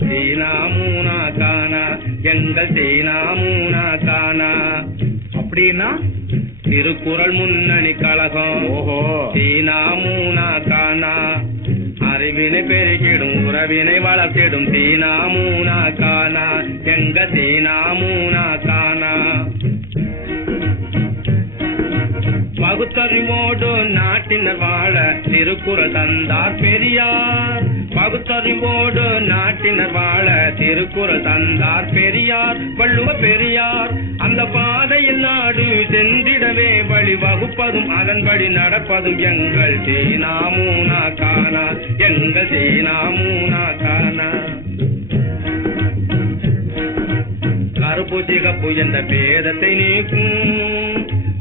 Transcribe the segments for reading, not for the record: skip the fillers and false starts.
சீனா மூனா கானா எங்கள் சீனா மூனா கானா. அப்படின்னா திருக்குறள் முன்னணி கழகம். ஓஹோ. சீனா மூனா கானா அறிவினை பெருகிடும் உறவினை வளர்த்திடும் சீனா மூனா கானா எங்க சீனா மூனா கானா. பகுத்தறிவோடு நாட்டினர் வாழ திருக்குறள் தந்தார் பெரியார். பகுத்தறிவோடு நாட்டினர் வாழ திருக்குறள் தந்தார் பெரியார். வள்ளுவ பெரியார் அந்த பாதையில் நாடு சென்றிடவே வழி வகுப்பதும் அதன்படி நடப்பதும் எங்கள் சீனா மூனா கானா எங்கள் சீனா மூனா கானா. கருப்பு சிகப்பு என்ற பேதத்தை நீக்கும்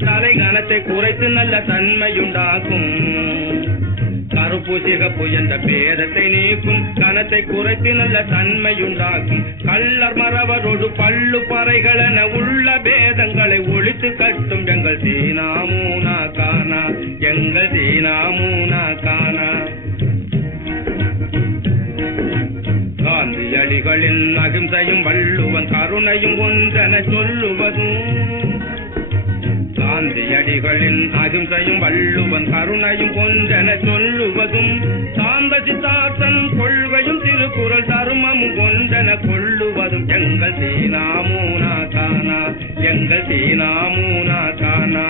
தலை கனத்தை குறைத்து நல்ல தன்மையுண்டாக்கும். கருப்பு சிகப்பு என்ற பேதத்தை நீக்கும் கனத்தை குறைத்து நல்ல தன்மையுண்டாக்கும். கள்ளர் மறவரோடு பள்ளு பறைகளென உள்ள பேதங்களை ஒழித்து கட்டும் எங்கள் சீனா மூனா கானா எங்கள் சீனா மூனா கானா. காந்தியடிகளின் அகிம்சையும் வள்ளுவன் கருணையும் ஒன்றென சொல்லுவதும். காந்தியடிகளின் அகிம்சையும் வள்ளுவன் கருணையும் ஒன்றென சொல்லுவதும். சாந்த சித்தார்த்தன் கொள்கையும் திருக்குறள் தர்மமும் ஒன்றென கொள்ளுவதும் எங்கள் சீனா மூனா கானா எங்கள் சீனா மூனா கானா.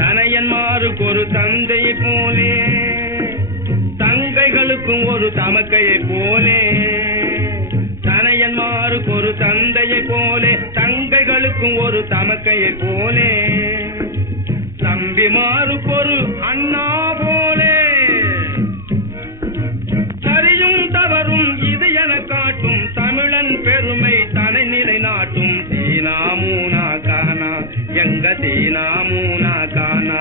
தனையன்மாருக்கு ஒரு தந்தையை போலே தங்கைகளுக்கும் ஒரு தமக்கையை போலே. தனையன்மாருக்கு ஒரு தந்தையை போலே தங்கைகளுக்கும் ஒரு தமக்கையை போலே. தம்பிமாருக்கு ஒரு அண்ணா போலே. சரியும் தவறும் இது என காட்டும் தமிழன் பெருமை தலை நிலை நாட்டும் சீனா மூனா கானா எங்க சீனா மூனா கானா.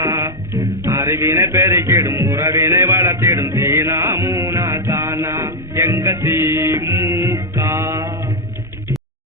அறிவினை பெருக்கிடும் உறவினை வளர்த்திடும் சீனா மூனா கானா எங்க சீ மூ கா.